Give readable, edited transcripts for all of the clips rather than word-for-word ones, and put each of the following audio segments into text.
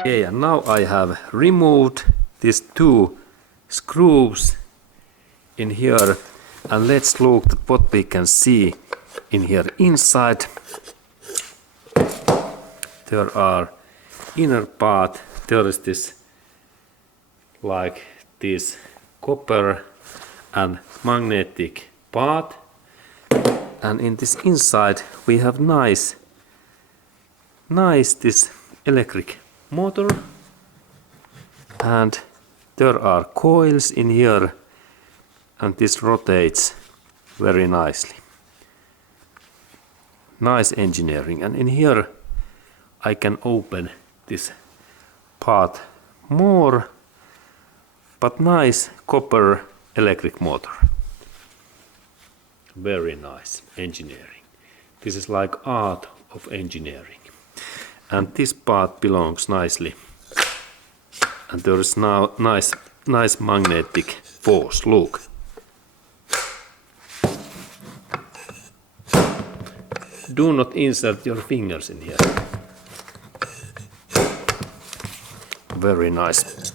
Okay, and now I have removed these two screws in here, and let's look at what we can see in here inside. There are inner part, there is this like this copper and magnetic part, and in this inside we have nice this electric motor, and there are coils in here, and this rotates very nicely. Nice engineering. And in here I can open this part more, but nice copper electric motor. Very nice engineering. This is like art of engineering. And this part belongs nicely. And there is now nice magnetic force. Look. Do not insert your fingers in here. Very nice.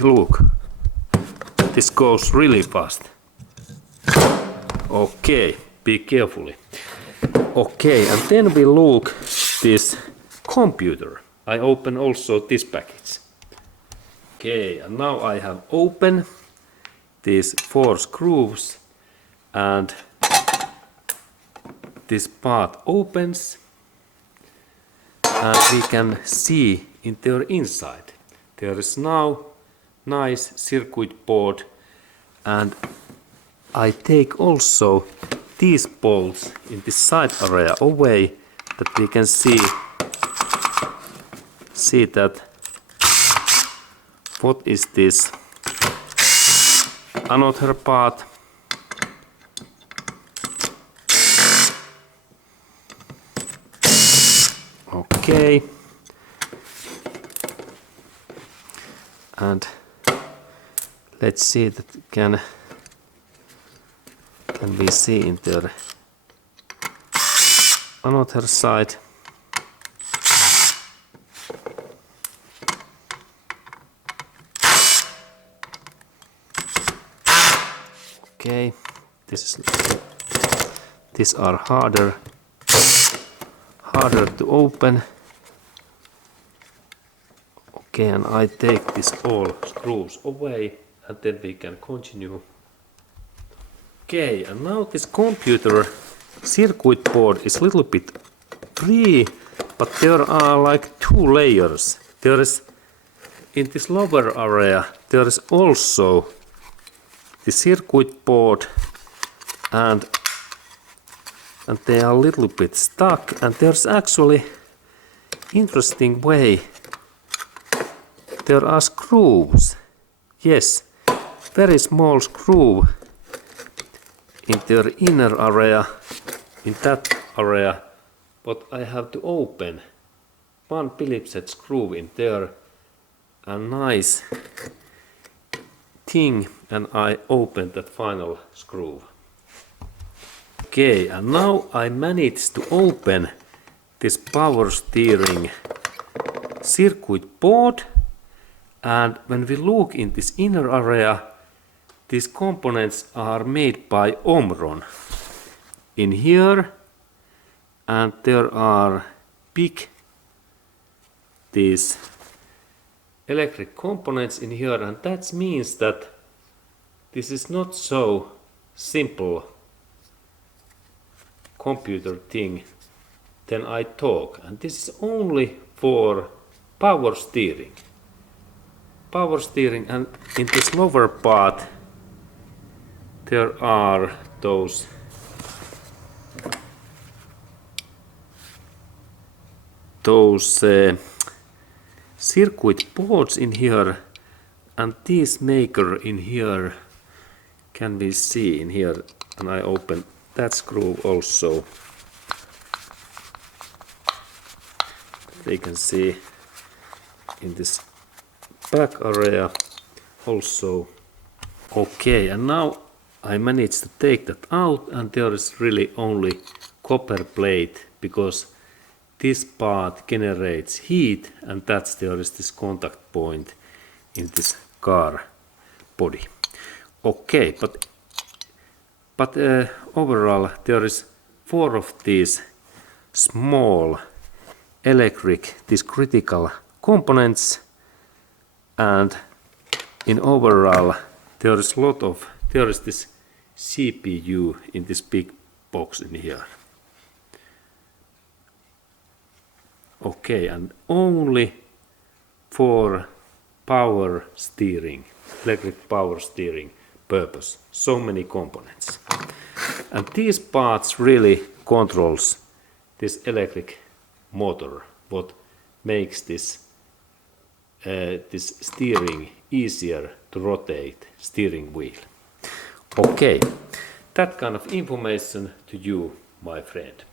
Look. This goes really fast. Okay, be carefully. Okay, and then we look this computer. I open also this package. Okay, and now I have opened these 4 screws, and this part opens, and we can see in their inside. There is now nice circuit board, and I take also these bolts in the side area away, that we can see that what is this another part. Okay, and let's see that can we see in there another side. Okay, these are harder to open. Okay, and I take this all screws away, and then we can continue. Okay, and now this computer circuit board is a little bit free, but there are like 2 layers. There is in this lower area, there is also the circuit board, and they are a little bit stuck, and there's actually interesting way. There are screws. Yes, very small screw in their inner area, in that area, but I have to open 1 Phillips head screw in there, a nice thing, and I open that final screw. Okay, and now I managed to open this power steering circuit board, and when we look in this inner area, these components are made by Omron in here, and there are big these electric components in here, and that means that this is not so simple computer thing than I talk, and this is only for power steering. And in this lower part there are those circuit boards in here, and this maker in here can be seen in here, and I open that screw also. They can see in this back area also. Okay, and now I managed to take that out, and there is really only copper plate because this part generates heat, and there is this contact point in this car body. Okay, but overall there is 4 of these small these critical components, and in overall there is this CPU in this big box in here. Okay, and only for power steering, electric power steering purpose, so many components. And these parts really controls this electric motor, what makes this steering easier to rotate steering wheel. Okay, that kind of information to you, my friend.